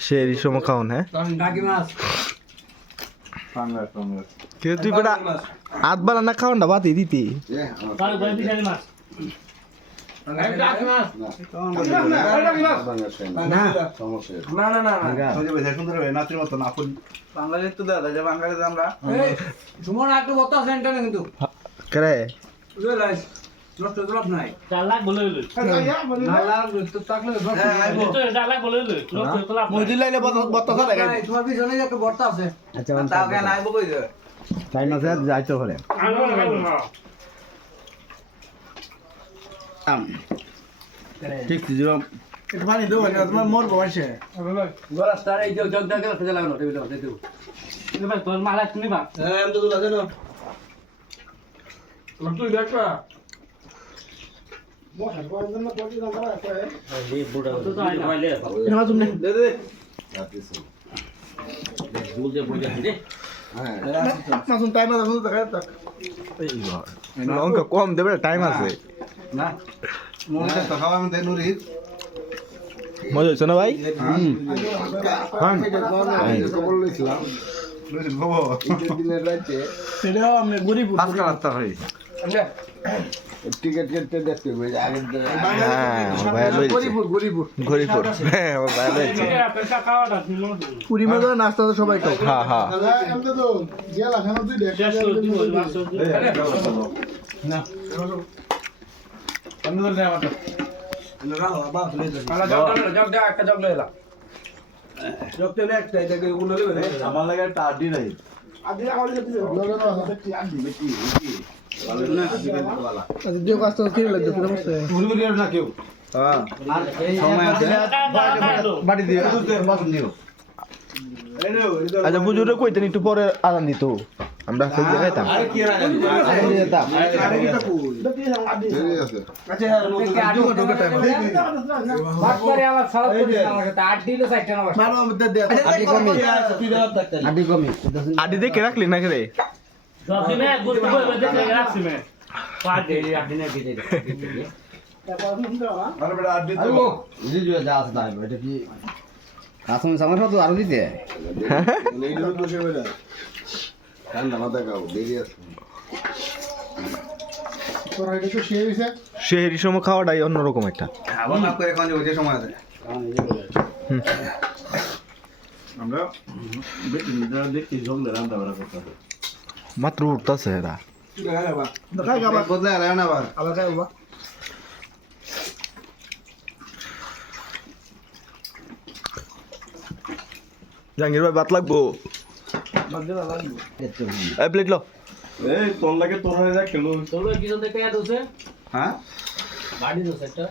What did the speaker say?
शेरी सोम खाऊन है क्यों तू बड़ा आध बार ना खाऊन ना बात ही दी थी करे নষ্ট জবাব নাই 4 লাখ বলে লই 4 লাখ তো টাকলে তো 4 লাখ বলে লই নষ্ট তো লাভ মজিল লাইলে বত্তা খাবে তোমার পিছনে একটা বর্তা আছে আচ্ছা তাও কেন আইবো কই দে টাইম আছে যাইতে পারে ঠিক জিরো একটু পানি দাও না তোমার মোর বয়সে গলাস তার এই জগ জগ দাও খেলা লাগানো টেবিলে দে দাও তুমি ভাই তোর মালা তুমি বা হ্যাঁ আমি তো দুলা দেন তুই দেখবা বসা কোন দিন না পড়ি না করা কয় এই বুড়া তো আই না ভাইলে না তুমি দে দে ভুল যে বুঝা দিলে হ্যাঁ না শুন টাইম আছে শুন দেখা তাক অঙ্ক কম দেবে টাইম আছে না মোরে তো খাওয়া আমি দেই নুরি মজা হচ্ছে না ভাই হ্যাঁ খবর লইছিলাম লইছিল খবর দিনের রাতে সেটাও আমি গরিব আজকে রাস্তা ভাই টিকেট কেটে দেখতে হবে আগে হ্যাঁ ভাই লইছে গরিবপুর গরিপুর হ্যাঁ ভাই লইছে পয়সা খাওয়াটা তুমি পুরি মজা নাস্তা তো সবাই খায় হ্যাঁ হ্যাঁ আমি তো গেলা খানা তুই দেখ না আমি তো না মাত্র আমার লাগে একটা আড্ডি নাই আচ্ছা বুঝুরে কইতেন একটু পরে আদান দিত আমরা খেলতে খাইতাম আড্ডি দেখে রাখলি না রে সব দিনে গুরু কইবে দেখে রাখছি মে পাঁচ দে আদিনে দিতে শেহরি সময় খাওয়াটাই অন্যরকম একটা মাত্র উঠতেছে এরা জাহাঙ্গীর ভাই ভাত লাগবো প্লেট লো এই তোর লাগে তোর হয়ে যা খেলো তোর কি জন্য টাকা দছে হ্যাঁ গাড়ি দছে একটা